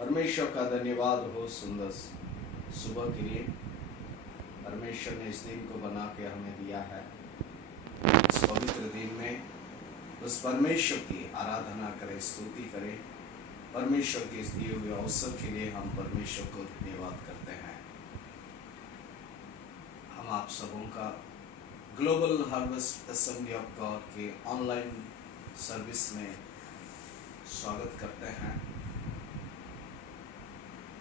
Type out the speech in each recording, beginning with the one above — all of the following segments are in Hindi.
परमेश्वर का धन्यवाद हो सुंदर सुबह के लिए। परमेश्वर ने इस दिन को बना के हमें दिया है। इस पवित्र दिन में उस परमेश्वर की आराधना करें, स्तुति करें। परमेश्वर के इस दिए हुए अवसर के लिए हम परमेश्वर को धन्यवाद करते हैं। हम आप सबों का global harvest assembly of God के ऑनलाइन सर्विस में स्वागत करते हैं।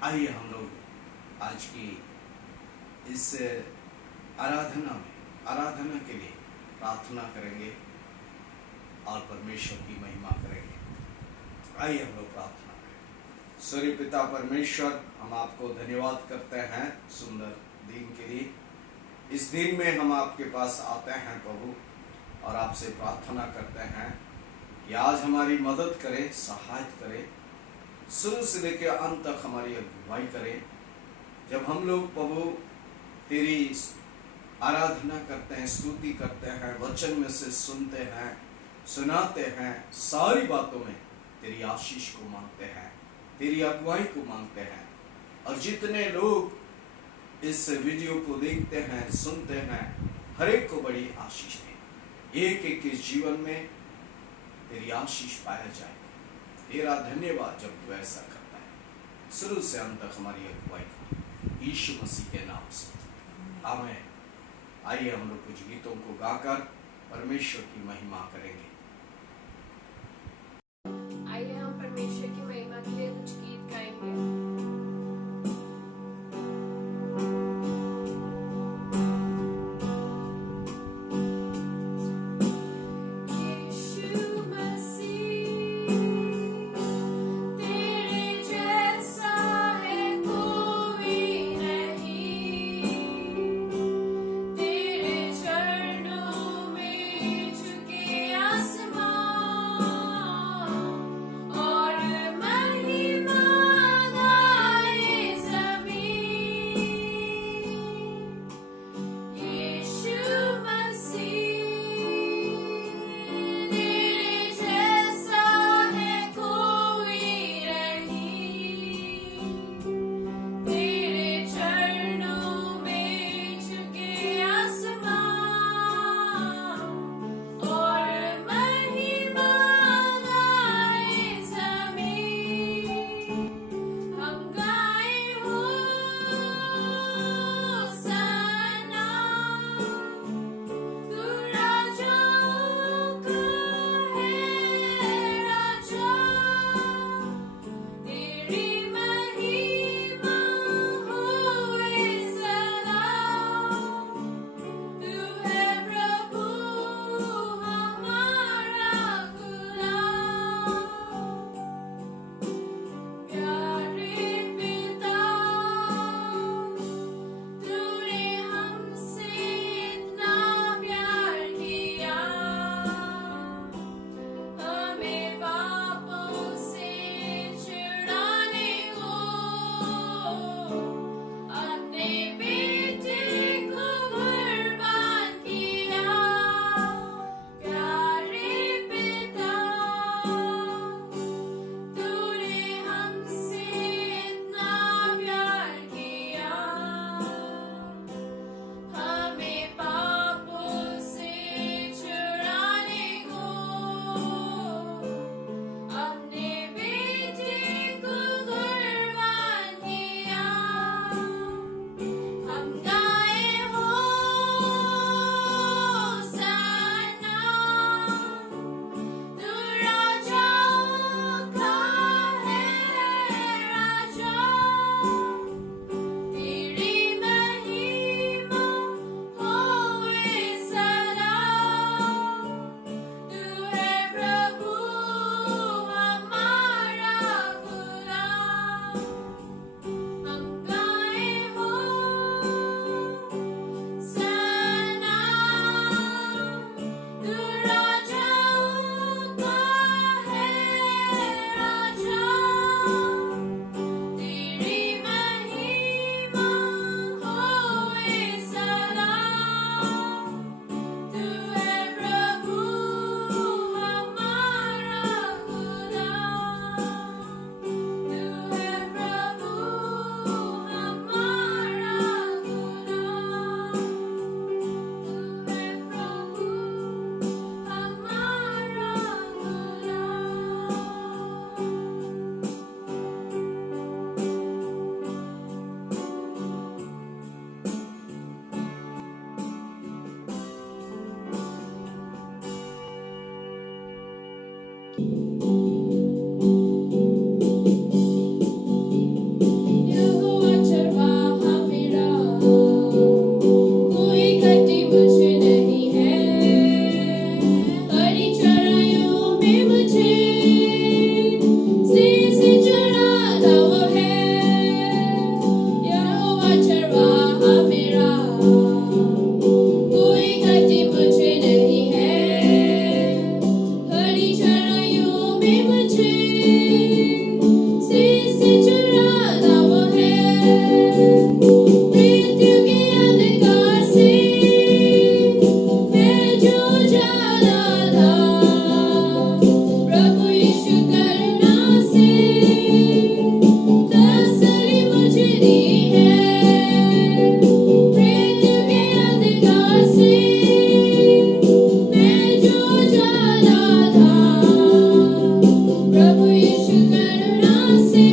आइए हम लोग आज की इस आराधना के लिए प्रार्थना करेंगे और परमेश्वर की महिमा करेंगे। आइए हम लोग प्रार्थना करें। सूर्य पिता परमेश्वर, हम आपको धन्यवाद करते हैं सुंदर दिन के लिए। इस दिन में हम आपके पास आते हैं प्रभु और आपसे प्रार्थना करते हैं कि आज हमारी मदद करें, सहायता करें, शुरू से लेकर अंत तक हमारी अगुवाई करें। जब हम लोग प्रभु तेरी आराधना करते हैं, स्तुति करते हैं, वचन में से सुनते हैं, सुनाते हैं, सारी बातों में तेरी आशीष को मांगते हैं, तेरी अगुवाई को मांगते हैं। और जितने लोग इस वीडियो को देखते हैं, सुनते हैं, हर एक को बड़ी आशीष दे। एक एक के जीवन में तेरी आशीष पाया जाए। तेरा धन्यवाद जब तू ऐसा करता है। शुरू से अंत तक हमारी अगुवाई को यीशु मसीह के नाम से आमीन। आइए हम लोग कुछ गीतों को गाकर परमेश्वर की महिमा करेंगे। आइए हम परमेश्वर की महिमा के लिए कुछ गीत गाएंगे। महिमा यहोवा चरवाहा मेरा, कोई घटी मुझे नहीं है। हरी चराइयों में मुझे से चराता वो है। यहोवा चरवाहा मेरा, कोई घटी मुझे नहीं है। हरी चराइयों में मुझे से चराता वो है। मृत्यु के अंधकार से मैं जो जाता था, प्रभु यीशु करुणा से तसल्ली मुझे दी है। मृत्यु के अंधकार से मैं जो जाता था, प्रभु यीशु करुणा से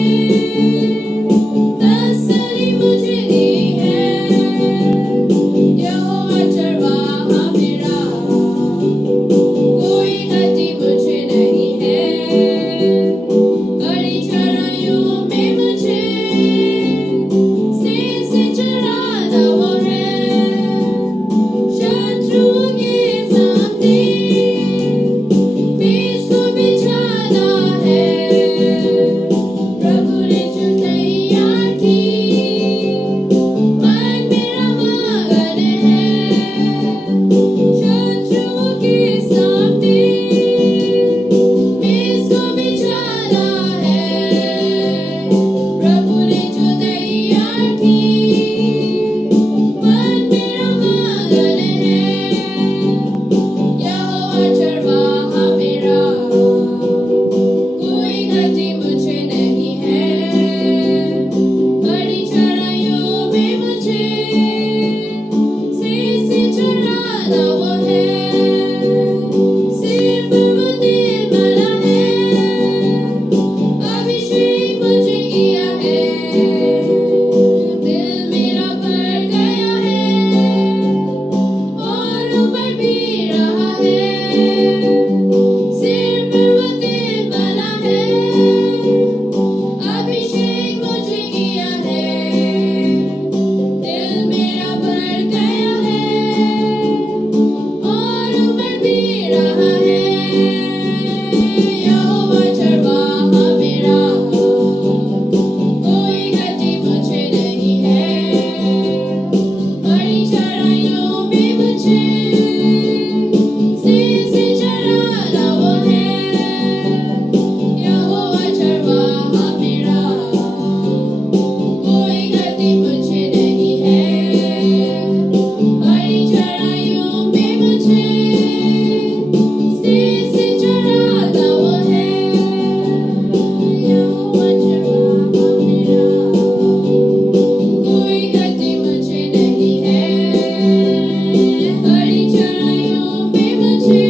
तसल्ली मुझे दी है। यहोवा चरवाहा मेरा, कोई घटी मुझे नहीं है। हरी चराइयों में मुझे से चराता वो है। शत्रुओं के सामने बीच को बिछाता है। प्रभु ने जो तैयार की, मन मेरा मगन है। शत्रुओं के सामने बीच को बिछाता है। प्रभु ने जो तैयार की, मन मेरा मगन है। यहोवा चरवाहा मेरा, कोई घटी मुझे नहीं है। हरी चराइयों में मुझे से चराता वो है। सिर पर वो तेल मला है, अभिषेक मुझे किया है। दिल मेरा भर गया है और ऊपर भी रहा है। सिर पर वो तेल मला है, अभिषेक मुझे किया है। दिल मेरा भर गया है और ऊपर भी रहा है। यहोवा चरवाहा मेरा, कोई घटी मुझे नहीं है। हरी चराइयों में मुझे से चराता वो है। यहोवा चरवाहा मेरा, कोई घटी मुझे नहीं है। हरी चराइयों में मुझे से चराता वो है। यहोवा चरवाहा मेरा, कोई घटी मुझे नहीं है। हरी चराइयों में मुझे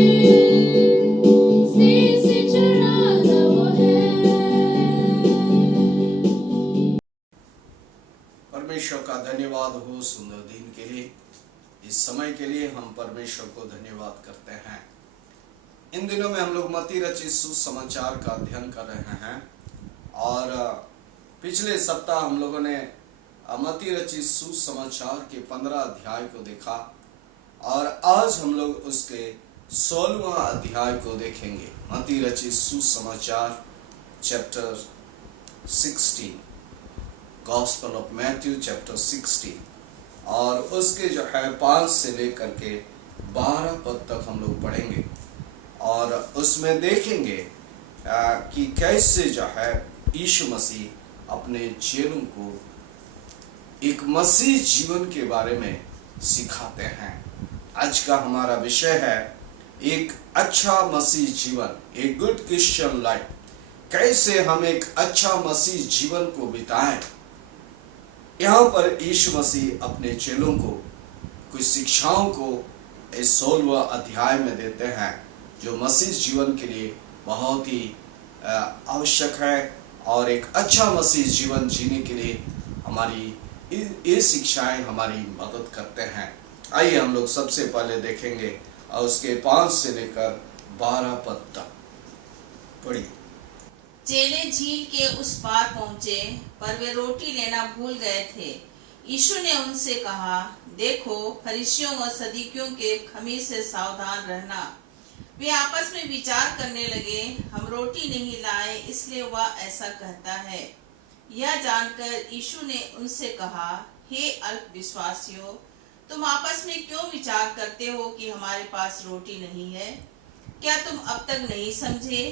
से चराता वो है। परमेश्वर का धन्यवाद हो सुंदर दिन के लिए, इस समय के लिए हम परमेश्वर को धन्यवाद करते हैं। इन दिनों में हम लोग मत्ती रचित सुसमाचार का अध्ययन कर रहे हैं और पिछले सप्ताह हम लोगों ने मत्ती रचित सुसमाचार के 15 अध्याय को देखा और आज हम लोग उसके 16वां अध्याय को देखेंगे। मत्ती रचित सुसमाचार chapter 16, gospel of Matthew chapter 16 और उसके जो है 5 से लेकर के 12 पद तक हम लोग पढ़ेंगे और उसमें देखेंगे कि कैसे जो है यीशु मसीह अपने चेलों को एक मसीह जीवन के बारे में सिखाते हैं। आज का हमारा विषय है एक अच्छा मसीह जीवन, ए गुड क्रिश्चियन लाइफ। कैसे हम एक अच्छा मसीह जीवन को बिताएं। यहाँ पर यीशु मसीह अपने चेलों को कुछ शिक्षाओं को इस 16वां अध्याय में देते हैं जो मसीह जीवन के लिए बहुत ही आवश्यक है और एक अच्छा मसीह जीवन जीने के लिए हमारी ये शिक्षाएं हमारी मदद करते हैं। आइए हम लोग सबसे पहले देखेंगे और उसके 5 से लेकर 12 पद तक। पढ़िए। चेले झील के उस पार पहुंचे, पर वे रोटी लेना भूल गए थे। यीशु ने उनसे कहा, देखो, फरीसियों और सदूकियों के खमीर से सावधान रहना। वे आपस में विचार करने लगे, हम रोटी नहीं लाए, इसलिए वह ऐसा कहता है। यह जानकर यीशु ने उनसे कहा, हे अल्पविश्वासियों, तुम आपस में क्यों विचार करते हो कि हमारे पास रोटी नहीं है? क्या तुम अब तक नहीं समझे?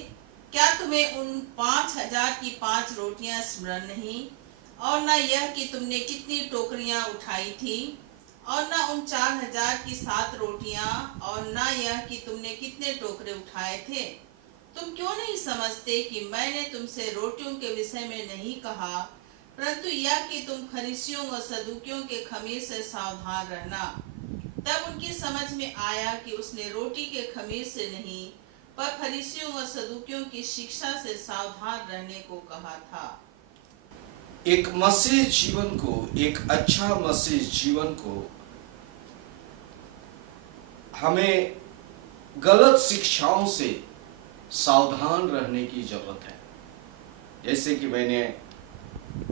क्या तुम्हें उन 5,000 की 5 रोटियां स्मरण नहीं, और न यह कि तुमने कितनी टोकरियां उठाई थी, और न उन 4,000 की 7 रोटियां, और न यह कि तुमने कितने टोकरे उठाए थे? तुम क्यों नहीं समझते कि मैंने तुमसे रोटियों के विषय में नहीं कहा, परंतु यह कि तुम फरीसियों और सदूकियों के खमीर से सावधान रहना। तब उनकी समझ में आया कि उसने रोटी के खमीर से नहीं, पर फरीसियों और सदूकियों की शिक्षा से सावधान रहने को कहा था। एक मसीह जीवन को, एक अच्छा मसीह जीवन को हमें गलत शिक्षाओं से सावधान रहने की जरूरत है। जैसे कि मैंने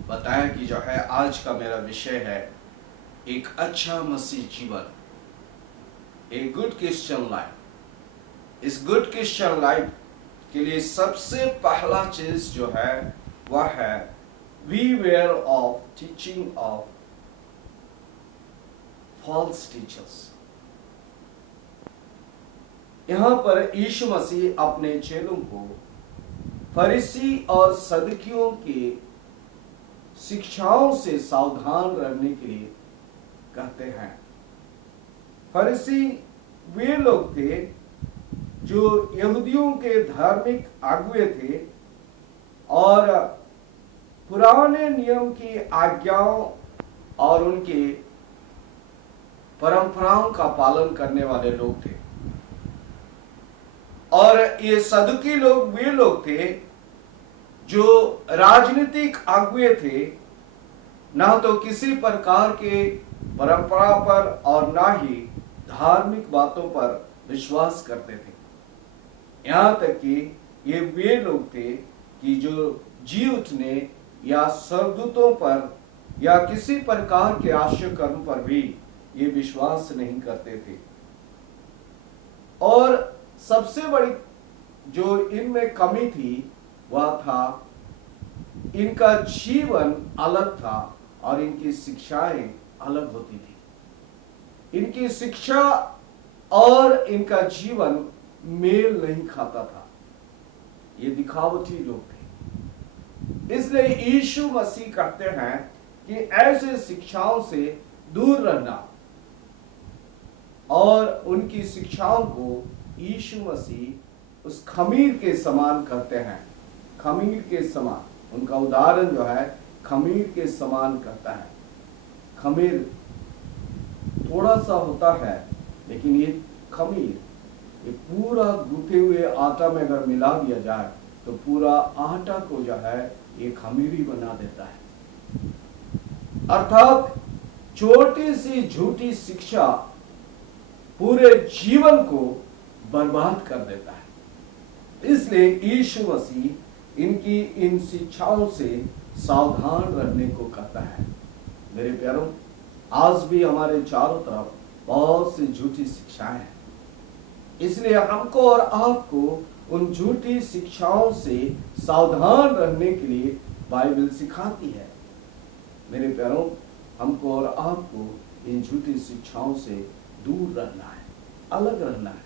बताया कि जो है आज का मेरा विषय है एक अच्छा मसीह जीवन, ए गुड क्रिश्चियन लाइफ। इस गुड क्रिश्चियन लाइफ के लिए सबसे पहला चीज जो है वह है beware of teaching of false teachers। यहां पर यीशु मसीह अपने चेलों को फरीसी और सदूकियों की शिक्षाओं से सावधान रहने के लिए कहते हैं। फरीसी वे लोग थे जो यहूदियों के धार्मिक अगुवे थे और पुराने नियम की आज्ञाओं और उनके परंपराओं का पालन करने वाले लोग थे। और ये सदुकी लोग वे लोग थे जो राजनीतिक अगुवे थे, ना तो किसी प्रकार के परंपरा पर और ना ही धार्मिक बातों पर विश्वास करते थे। यहां तक कि ये वे लोग थे कि जो जी उठने या स्वर्गदूतों पर या किसी प्रकार के आश्चर्य कर्म पर भी ये विश्वास नहीं करते थे। और सबसे बड़ी जो इनमें कमी थी वह था इनका जीवन अलग था और इनकी शिक्षाएं अलग होती थी। इनकी शिक्षा और इनका जीवन मेल नहीं खाता था। ये दिखावटी लोग थे। इसलिए यीशु मसीह कहते हैं कि ऐसे शिक्षाओं से दूर रहना, और उनकी शिक्षाओं को यीशु मसीह उस खमीर के समान कहते हैं। खमीर के समान, उनका उदाहरण जो है खमीर के समान कहता है। खमीर थोड़ा सा होता है, लेकिन ये खमीर ये पूरा गूंथे हुए आटा में अगर मिला दिया जाए तो पूरा आटा को जो है ये खमीरी बना देता है। अर्थात छोटी सी झूठी शिक्षा पूरे जीवन को बर्बाद कर देता है। इसलिए यीशु मसीह इनकी इन शिक्षाओं से सावधान रहने को कहता है। मेरे प्यारों, आज भी हमारे चारों तरफ बहुत सी झूठी शिक्षाएं हैं। इसलिए हमको और आपको उन झूठी शिक्षाओं से सावधान रहने के लिए बाइबल सिखाती है। मेरे प्यारों, हमको और आपको इन झूठी शिक्षाओं से दूर रहना है, अलग रहना है,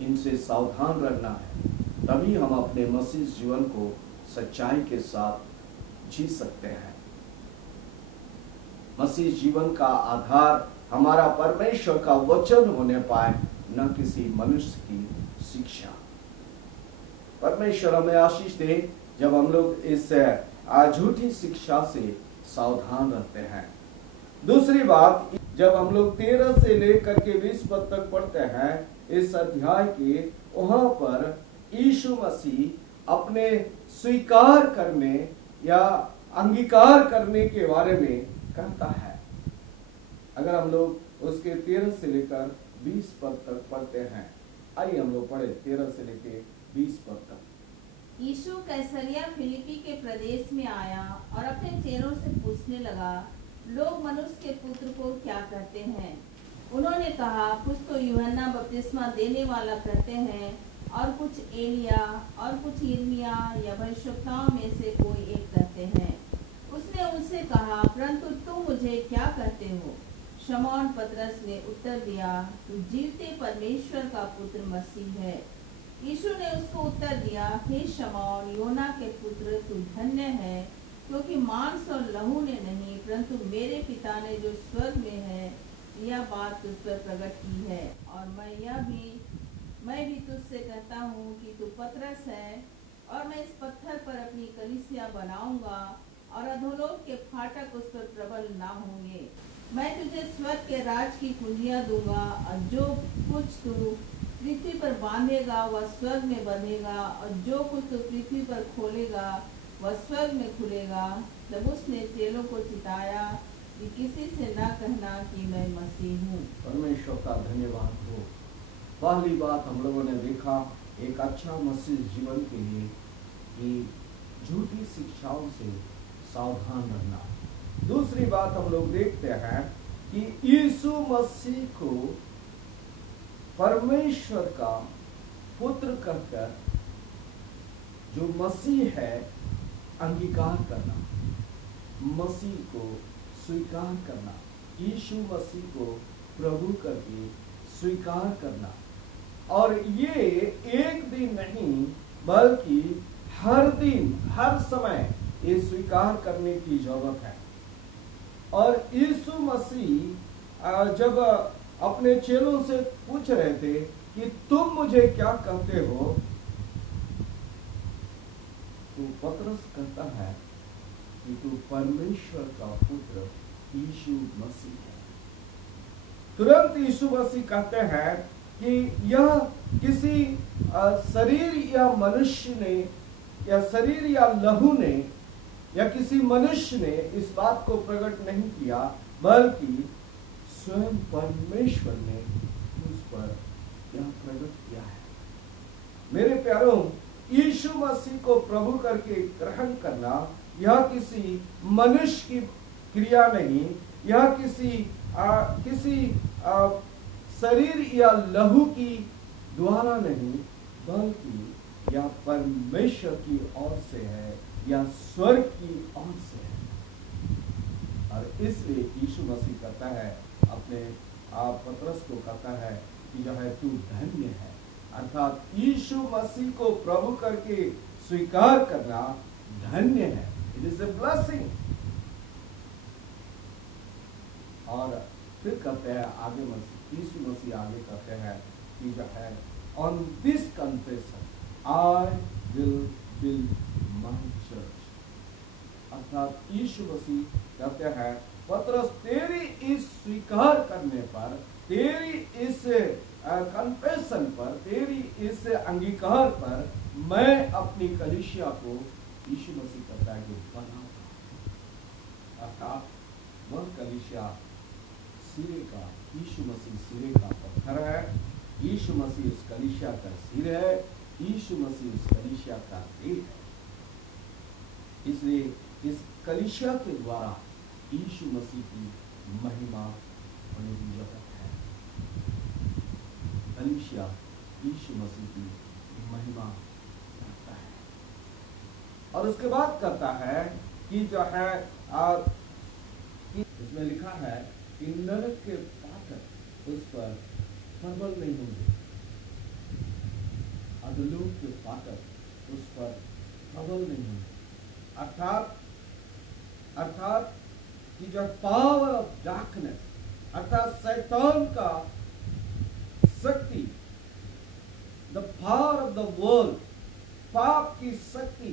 इनसे सावधान रहना है। तभी हम अपने मसीह जीवन को सच्चाई के साथ जी सकते हैं। मसीह जीवन का आधार हमारा परमेश्वर का वचन होने पाए, न किसी मनुष्य की शिक्षा। परमेश्वर हमें आशीष दे जब हम लोग इस झूठी शिक्षा से सावधान रहते हैं। दूसरी बात, जब हम लोग 13 से लेकर के 20 पद तक पढ़ते हैं इस अध्याय के, वहां पर यीशु मसीह अपने स्वीकार करने या अंगीकार करने के बारे में कहता है। अगर हम लोग उसके 13 से लेकर 20 पद तक पढ़ते हैं, आइए हम लोग पढ़े 13 से लेकर 20 पद तक। यीशु कैसरिया फिलिपी के प्रदेश में आया और अपने चेलों से पूछने लगा, लोग मनुष्य के पुत्र को क्या कहते हैं? उन्होंने कहा, कुछ तो यूहन्ना बपतिस्मा देने वाला कहते हैं, और कुछ एलिया, और कुछ यिर्मयाह या भविष्यवक्ताओं में से कोई एक कहते हैं। उसने उनसे कहा, परंतु तुम मुझे क्या कहते हो? शमौन पतरस ने उत्तर दिया, तू जीवते परमेश्वर का पुत्र मसीह है। यीशु ने उसको उत्तर दिया, हे शमौन, योना के पुत्र, तू धन्य है, क्योंकि मांस और लहू ने नहीं, परंतु मेरे पिता ने जो स्वर्ग में है यह बात तुझ पर प्रकट की है। और मैं भी तुझसे कहता हूँ कि तू पतरस है, और मैं इस पत्थर पर अपनी कलीसिया बनाऊंगा, और अधोलोक के फाटक उस पर प्रबल ना होंगे। मैं तुझे स्वर्ग के राज की कुंजियां दूंगा, और जो कुछ तू पृथ्वी पर बांधेगा वह स्वर्ग में बंधेगा, और जो कुछ तू पृथ्वी पर खोलेगा वह स्वर्ग में खुलेगा। तब उसने चेलों को चिताया कि किसी से न कहना कि मैं मसीह हूँ। परमेश्वर का धन्यवाद हो। पहली बात हम लोगों ने देखा एक अच्छा मसीह जीवन के लिए कि झूठी शिक्षाओं से सावधान रहना। दूसरी बात हम लोग देखते हैं कि यीशु मसीह को परमेश्वर का पुत्र कहकर जो मसीह है अंगीकार करना, मसीह को स्वीकार करना, यीशु मसीह को प्रभु करके स्वीकार करना। और ये एक दिन नहीं बल्कि हर दिन हर समय ये स्वीकार करने की जरूरत है। और यीशु मसीह जब अपने चेलों से पूछ रहे थे कि तुम मुझे क्या कहते हो, तो पतरस कहता है कि तू परमेश्वर का पुत्र यीशु मसीह है। तुरंत यीशु मसीह कहते हैं कि यह किसी शरीर या मनुष्य ने या शरीर या लहू ने या किसी मनुष्य ने इस बात को प्रकट नहीं किया, बल्कि स्वयं परमेश्वर ने उस पर यह प्रकट किया है। मेरे प्यारों, यीशु मसीह को प्रभु करके ग्रहण करना यह किसी मनुष्य की क्रिया नहीं, यह किसी शरीर या लहू की द्वारा नहीं, बल्कि यह परमेश्वर की ओर से है या स्वर्ग की ओर से है। और इसलिए यीशु मसीह कहता है, अपने पतरस को कहता है कि जो है तू धन्य है, अर्थात यीशु मसीह को प्रभु करके स्वीकार करना धन्य है। It is a blessing. और फिर कहते हैं आगे यीशु मसीह आगे कहते हैं कि जो है on this confession I will build my church, अर्थात यीशु मसीह कहते हैं पतरस, तेरी इस स्वीकार करने पर, तेरी इस कन्फेशन पर, तेरी इस अंगीकार पर मैं अपनी कलीसिया को, यीशु मसीह कहता है कि बनाऊंगा। अर्थात वह कलीसिया सिरे का, यीशु मसीह सिरे का पत्थर है, यीशु मसीह उस कलीसिया का सिर है, यीशु मसीह उस कलीसिया का देह है। इसलिए इस कलीसिया के द्वारा यीशु मसीह की महिमा होने की जरूरत है। कलीसिया यीशु मसीह की महिमा करता है। और उसके बाद कहता है कि जो है इसमें लिखा है कि नरक के फाटक उस पर प्रबल नहीं होंगे, अधोलोक के फाटक उस पर प्रबल नहीं होंगे। अर्थात कि जो पावर ऑफ डार्कनेस, अर्थात शैतान का शक्ति, the power of the world, पाप की शक्ति,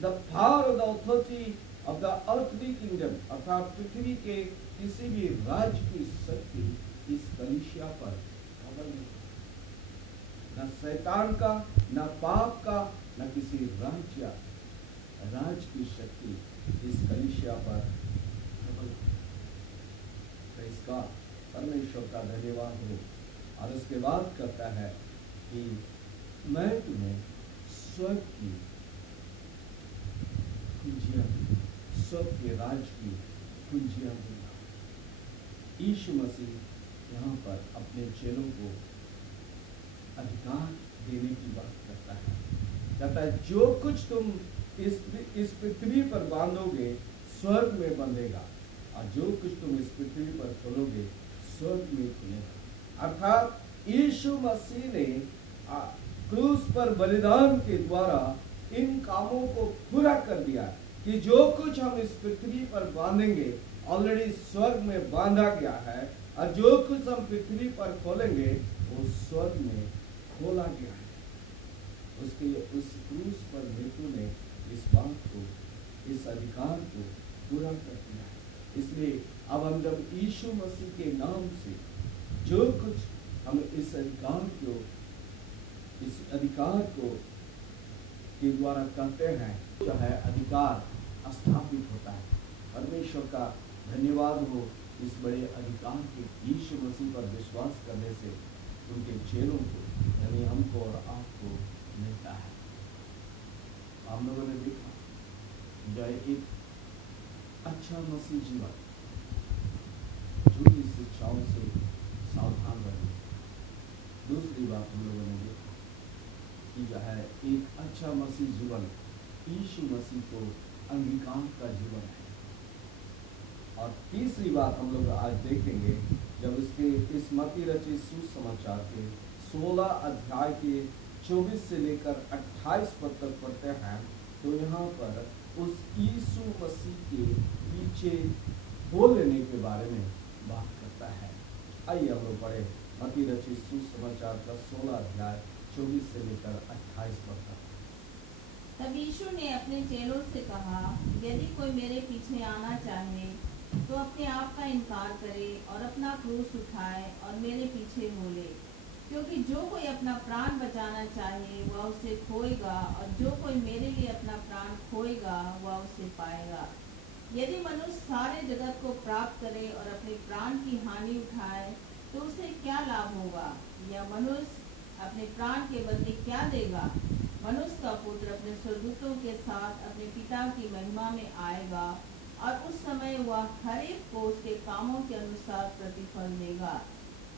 the power of the authority of the earthly kingdom, अर्थात पृथ्वी के किसी भी राज्य की शक्ति इस कलीसिया पर प्रबल नहीं, न शैतान का, न पाप का, न किसी राज की शक्ति इस कलीसिया पर प्रबल। तो इसका परमेश्वर का धन्यवाद हो। और उसके बाद कहता है कि मैं तुम्हें स्वर्ग की कुंजियां, स्वर्ग के राज की कुंजियां दूंगा। यीशु मसीह यहाँ पर अपने चेलों को अधिकार देने की बात करता है। कहता है जो कुछ तुम इस पृथ्वी पर बांधोगे स्वर्ग में बंधेगा, और जो कुछ तुम इस पृथ्वी पर खोलोगे स्वर्ग में खुलेगा। अर्थात यीशु मसीह ने क्रूस पर बलिदान के द्वारा इन कामों को पूरा कर दिया कि जो कुछ हम इस पृथ्वी पर बांधेंगे ऑलरेडी स्वर्ग में बांधा गया है, और जो कुछ हम पृथ्वी पर खोलेंगे वो स्वर्ग में खोला गया है। उसके उस क्रूस पर मृत्यु ने इस बात को, इस अधिकार को पूरा कर दिया है। इसलिए अब हम जब यीशु मसीह के नाम से जो कुछ हम इस अधिकार को के द्वारा कहते हैं, जो है अधिकार स्थापित होता है। परमेश्वर का धन्यवाद हो इस बड़े अधिकार के यीशु मसीह पर विश्वास करने से उनके चेलों को यानी हमको और आपको मिलता है। हम लोगों ने देखा जो एक अच्छा मसीह जीवन झूठी शिक्षाओं से सावधान रहना। दूसरी बात हम लोगों ने देखा कि जो है एक अच्छा मसीह जीवन यीशु मसीह को अंगीकार का जीवन है। और तीसरी बात हम लोग आज देखेंगे जब इसके इस मत्ती रचित सुसमाचार के 16 अध्याय के 24 से लेकर 28 पद तक पढ़ते हैं, तो यहाँ पर उस यीशु मसीह के पीछे हो लेने के बारे में बात करता है। आइए हम लोग पढ़े मत्ती रचित सुसमाचार का 16 अध्याय 24 से लेकर 28 पद तक। तब यीशु ने अपने चेलों से कहा, यदि कोई मेरे पीछे आना चाहे तो अपने आप का इनकार करे और अपना क्रूस उठाए और मेरे पीछे हो ले। क्योंकि जो कोई अपना प्राण बचाना चाहे वह उसे खोएगा, और जो कोई मेरे लिए अपना प्राण खोएगा वह उसे पाएगा। यदि मनुष्य सारे जगत को प्राप्त करे और अपने प्राण की हानि उठाए तो उसे क्या लाभ होगा? या मनुष्य अपने प्राण के बदले क्या देगा? मनुष्य का पुत्र अपने स्वर्गदूतों के साथ अपने पिता की महिमा में आएगा, और उस समय वह हर एक को उसके कामों के अनुसार प्रतिफल देगा।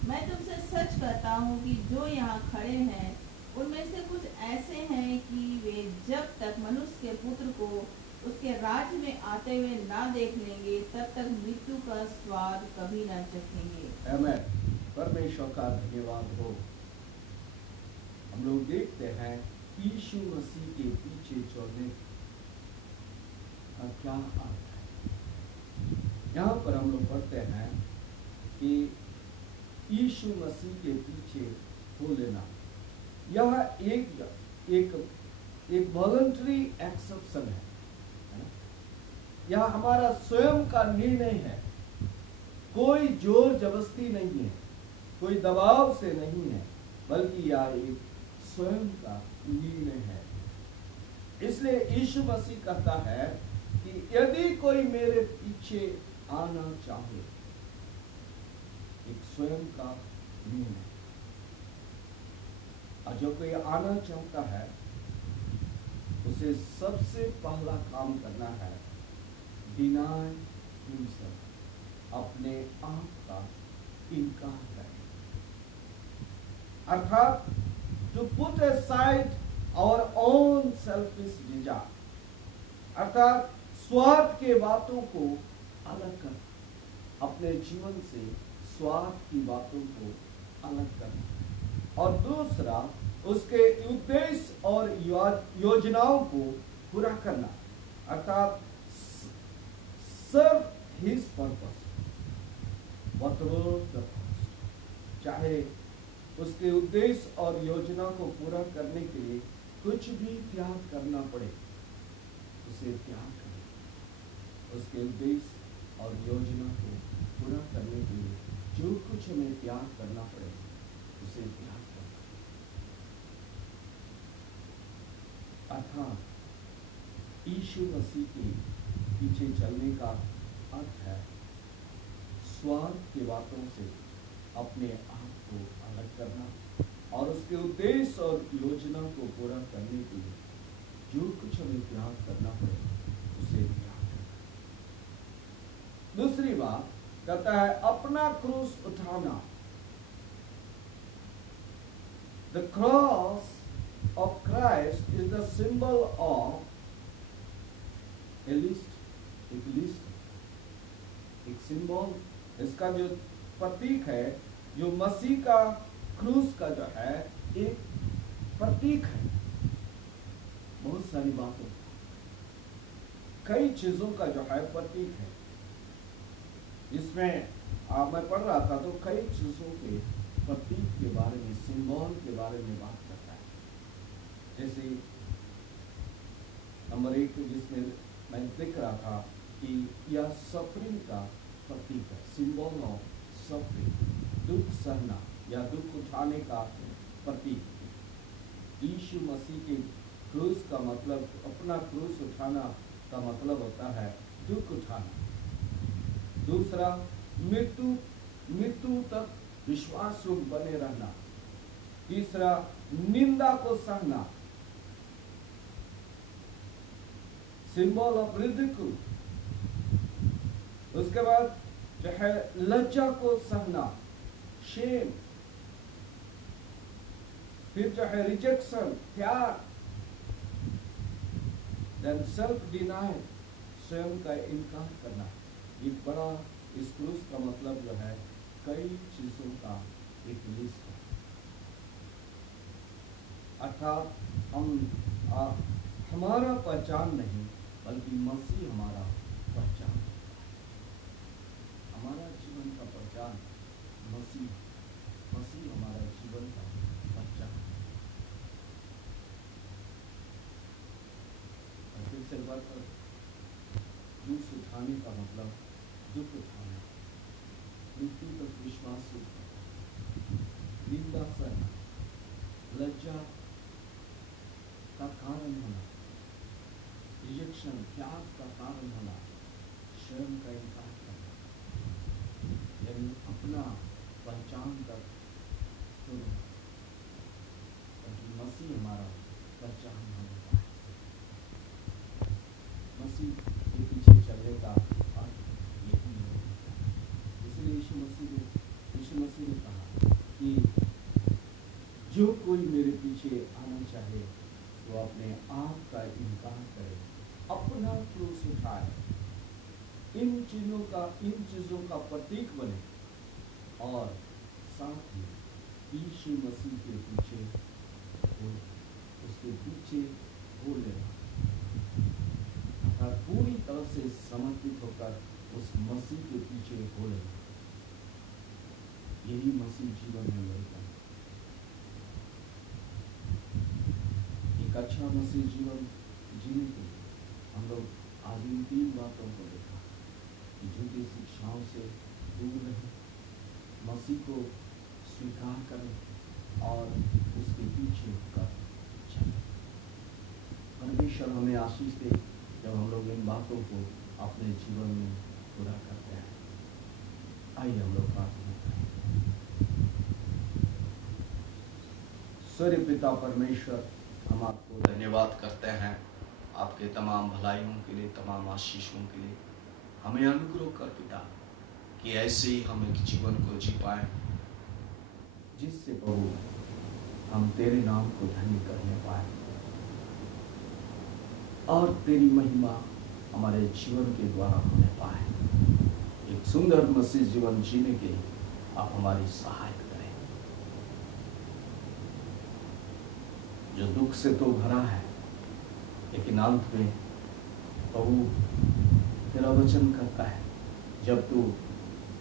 मैं तुमसे सच कहता हूँ कि जो यहाँ खड़े हैं उनमें से कुछ ऐसे हैं कि वे जब तक मनुष्य के पुत्र को उसके राज्य में आते हुए ना देख लेंगे तब तक मृत्यु का स्वाद कभी ना चखेंगे। आमीन। परमेश्वर का धन्यवाद हो। हम लोग देखते हैं यीशु मसीह के पीछे चलने का क्या अर्थ है। यहाँ पर हम लोग पढ़ते हैं कि यीशु मसीह के पीछे हो लेना, यह एक वॉलंटरी एक्सेप्शन है। यह हमारा स्वयं का निर्णय है, कोई जोर जबरदस्ती नहीं है, कोई दबाव से नहीं है, बल्कि यह एक स्वयं का निर्णय है। इसलिए यीशु मसीह कहता है कि यदि कोई मेरे पीछे आना चाहे, एक स्वयं का निर्णय, और जो कोई आना चाहता है उसे सबसे पहला काम करना है डिनाई हिमसेल्फ, अपने आप का इनकार करें। अर्थात to put aside our own selfish desire, अर्थात स्वार्थ के बातों को अलग कर, अपने जीवन से स्वार्थ की बातों को अलग करना, और दूसरा उसके उद्देश्य और योजनाओं को पूरा करना, अर्थात serve his purpose whatever the cost, चाहे उसके उद्देश्य और योजना को पूरा करने के लिए कुछ भी त्याग करना पड़े उसे त्याग करें। उसके उद्देश्य और योजना को पूरा करने के लिए जो कुछ हमें त्याग करना पड़े उसे त्याग करें। अर्थात यीशु मसीह के पीछे चलने का अर्थ है स्वार्थ की बातों से अपने आप को अलग करना और उसके उद्देश्य और योजना को पूरा करने के लिए जो कुछ हमें त्याग करना पड़े उसे त्याग करें। दूसरी बात कहता है अपना क्रूस उठाना। The cross of Christ is the symbol of एक सिंबल, इसका जो प्रतीक है, जो मसीह का क्रूस का जो है एक प्रतीक है। बहुत सारी बातों, कई चीजों का जो है प्रतीक है। इसमें मैं पढ़ रहा था तो कई चीजों के प्रतीक के बारे में, सिंबल के बारे में बात करता है। जैसे नंबर 1 जिसमें मैं देख रहा था कि यह सफरिंग का प्रतीक है, सिंबल ऑफ सफरिंग, दुख सहना या दुख उठाने का प्रतीक। यीशु मसीह के क्रूस का मतलब, अपना क्रूस उठाना का मतलब होता है दुख उठाना। दूसरा, मृत्यु तक विश्वास रूप बने रहना। तीसरा, निंदा को सहना, सिंबल ऑफ रिडिक्यूल। उसके बाद जो है लज्जा को सहना, शेम। फिर जो है रिजेक्शन, त्याग। देन सेल्फ डिनायल, स्वयं का इनकार करना। एक बड़ा इस क्रूस का मतलब जो है कई चीजों का एक लिस्ट है। अर्थात हमारा पहचान नहीं बल्कि मसीह हमारा पहचान। हमारा जीवन का पहचान मसीह हमारा जीवन का पहचान। फिर से बात कर, क्रूस उठाने का मतलब दुख उठाना, मृत्यु तक विश्वास, निंदा सहना, लज्जा का कारण होना, रिजेक्शन, त्याग का कारण होना, स्वयं का इनकार करना, यानी अपना पहचान तक छोड़ना। मसीह हमारा पहचान होता है। मसीह के पीछे चलने का अर्थ यही है। इसलिए यीशु मसीह ने कहा कि जो कोई मेरे पीछे आना चाहे वो अपने आप का इनकार करे, अपना क्रूस उठाए, इन चीजों का प्रतीक बने और साथ ही यीशु मसीह के पीछे हो, उसके पीछे हो लेना। अर्थात पूरी तरह से समर्पित होकर उस मसीह के पीछे हो लेना। यही मसीह जीवन में मिलता है। एक अच्छा मसीह जीवन जीने के लिए हम लोग आज इन 3 बातों को देखा कि झूठी शिक्षाओं से दूर रहें, मसीह को स्वीकार करें और उसके पीछे होकर चलें। परमेश्वर हमें आशीष दे जब हम लोग इन बातों को अपने जीवन में पूरा करते हैं। आइए हम लोग प्रार्थना करें। सूर्य पिता परमेश्वर, हम आपको धन्यवाद करते हैं आपके तमाम भलाइयों के लिए, तमाम आशीषों के लिए। हमें अनुग्रह कर पिता कि ऐसे ही हम एक जीवन को जी पाए जिससे प्रभु हम तेरे नाम को धन्य करने पाए और तेरी महिमा हमारे जीवन के द्वारा होने पाए। एक सुंदर मसीह जीवन जीने के लिए आप हमारी सहायता करें। जो दुख से तो भरा है, लेकिन अंत में प्रभु तेरा वचन करता है जब तू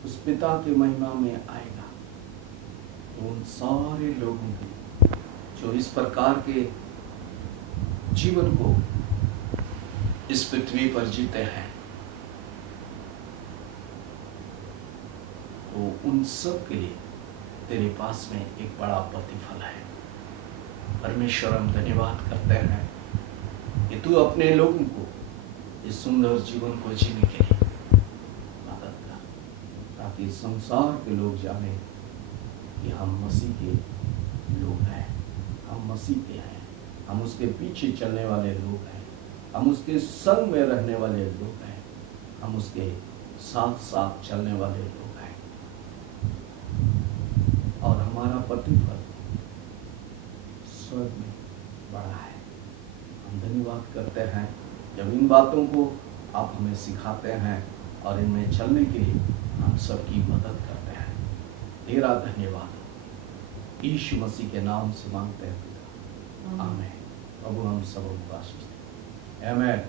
उस पिता के महिमा में आएगा तो उन सारे लोगों के जो इस प्रकार के जीवन को इस पृथ्वी पर जीते हैं, तो उन सब के लिए तेरे पास में एक बड़ा प्रतिफल है। परमेश्वर, हम धन्यवाद करते हैं कि तू अपने लोगों को इस सुंदर जीवन को जीने के लिए मदद कर, ताकि संसार के लोग जाने कि हम मसीह के लोग हैं, हम मसीह के हैं, हम उसके पीछे चलने वाले लोग हैं, हम उसके संग में रहने वाले लोग हैं, हम उसके साथ साथ चलने वाले लोग हैं और हमारा प्रतिफल स्वर्ग में बड़ा है। हम धन्यवाद करते हैं जब इन बातों को आप हमें सिखाते हैं और इनमें चलने के लिए हम सबकी मदद करते हैं। तेरा धन्यवाद हो, यीशु मसीह के नाम से मांगते हैं पिता, आमीन। प्रभु हम सबों को आशीष दे, आमीन।